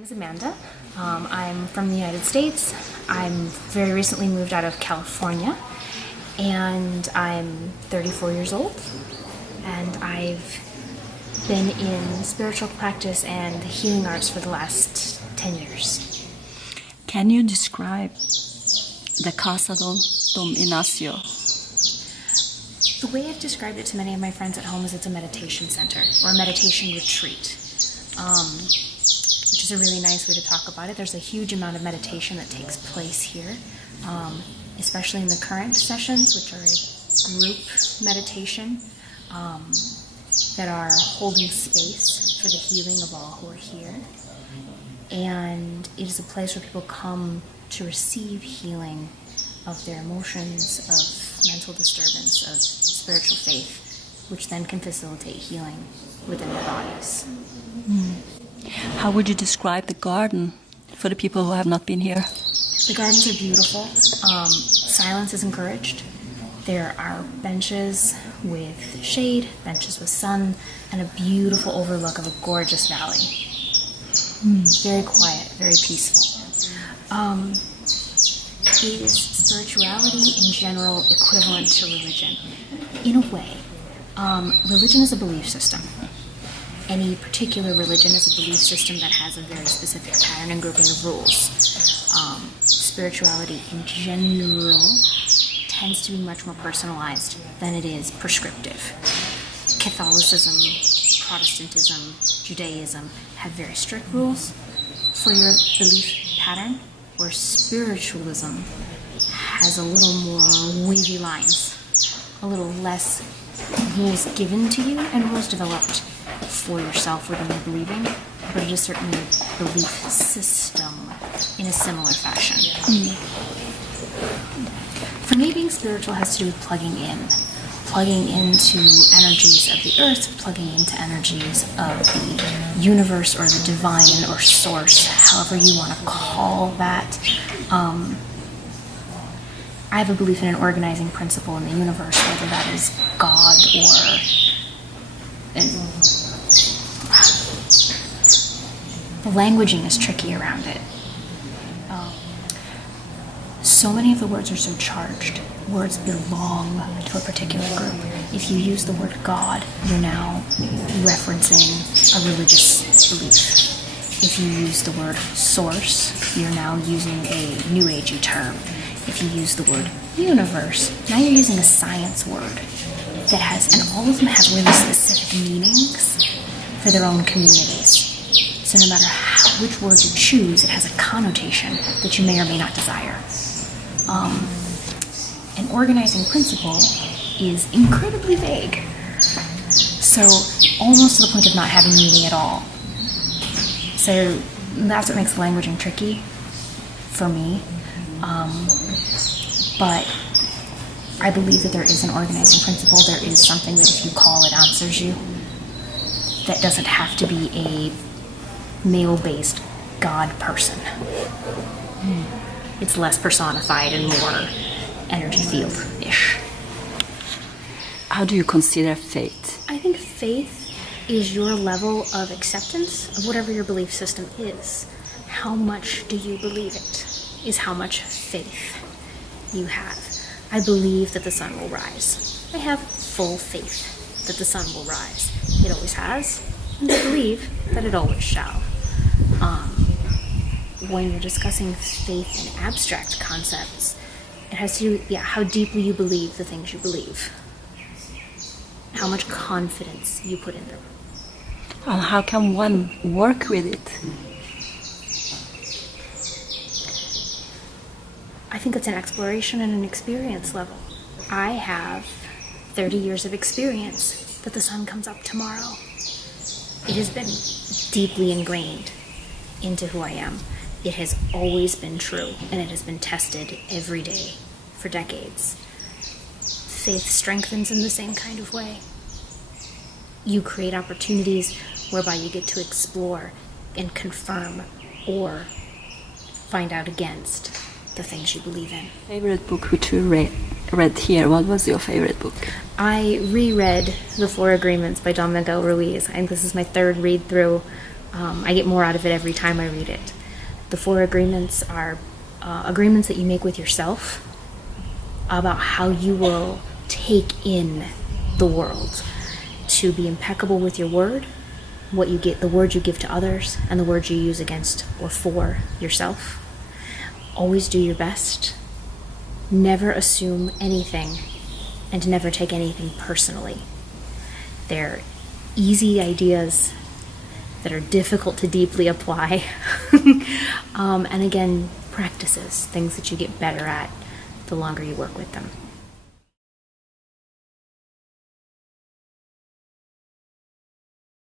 name is Amanda. I'm from the United States. I'm very recently moved out of California, and I'm 34 years old, and I've been in spiritual practice and healing arts for the last 10 years. Can you describe the Casa de Dom inácio? The way I've described it to many of my friends at home is it's a meditation center or a meditation retreat, which is a really nice way to talk about it. There's a huge amount of meditation that takes place here, especially in the current sessions, which are a group meditation that are holding space for the healing of all who are here. And it is a place where people come to receive healing of their emotions, of mental disturbance, of spiritual faith, which then can facilitate healing within their bodies. How would you describe the garden for the people who have not been here? The gardens are beautiful. Silence is encouraged. There are benches with shade, benches with sun, and a beautiful overlook of a gorgeous valley. Very quiet, very peaceful. Is spirituality in general equivalent to religion? In a way. Religion is a belief system. Any particular religion is a belief system that has a very specific pattern and grouping of rules. Spirituality in general tends to be much more personalized than it is prescriptive. Catholicism, Protestantism, Judaism have very strict rules for your belief pattern, where spiritualism has a little more wavy lines, a little less rules given to you and rules developed for yourself within your believing, but it is certainly a belief system in a similar fashion. For me, being spiritual has to do with plugging into energies of the earth, plugging into energies of the universe or the divine or source, however you want to call that. I have a belief in an organizing principle in the universe, whether that is God or the languaging is tricky around it. So many of the words are so charged. Words belong to a particular group. If you use the word God, you're now referencing a religious belief. If you use the word source, you're now using a new agey term. If you use the word universe, now you're using a science word that has, and all of them have really specific meanings for their own communities. So no matter which word you choose, it has a connotation that you may or may not desire. An organizing principle is incredibly vague. So almost to the point of not having meaning at all. So that's what makes languaging tricky for me. But I believe that there is an organizing principle. There is something that if you call it answers you. That doesn't have to be a male-based God person. It's less personified and more energy field-ish. How do you consider faith? I think faith is your level of acceptance of whatever your belief system is. How much do you believe it is how much faith you have. I believe that the sun will rise. I have full faith that the sun will rise. It always has, and I believe that it always shall. When you're discussing faith in abstract concepts, it has to do with how deeply you believe the things you believe. How much confidence you put in them. And how can one work with it? I think it's an exploration and an experience level. I have 30 years of experience that the sun comes up tomorrow. It has been deeply ingrained into who I am. It has always been true, and it has been tested every day for decades. Faith strengthens in the same kind of way. You create opportunities whereby you get to explore and confirm or find out against the things you believe in. Favorite book which you read here? What was your favorite book? I reread The Four Agreements by Don Miguel Ruiz. I think this is my third read through I get more out of it every time I read it. The 4 agreements are agreements that you make with yourself about how you will take in the world, to be impeccable with your word, the word you give to others, and the words you use against or for yourself. Always do your best. Never assume anything, and never take anything personally. They're easy ideas that are difficult to deeply apply. And again, practices, things that you get better at the longer you work with them.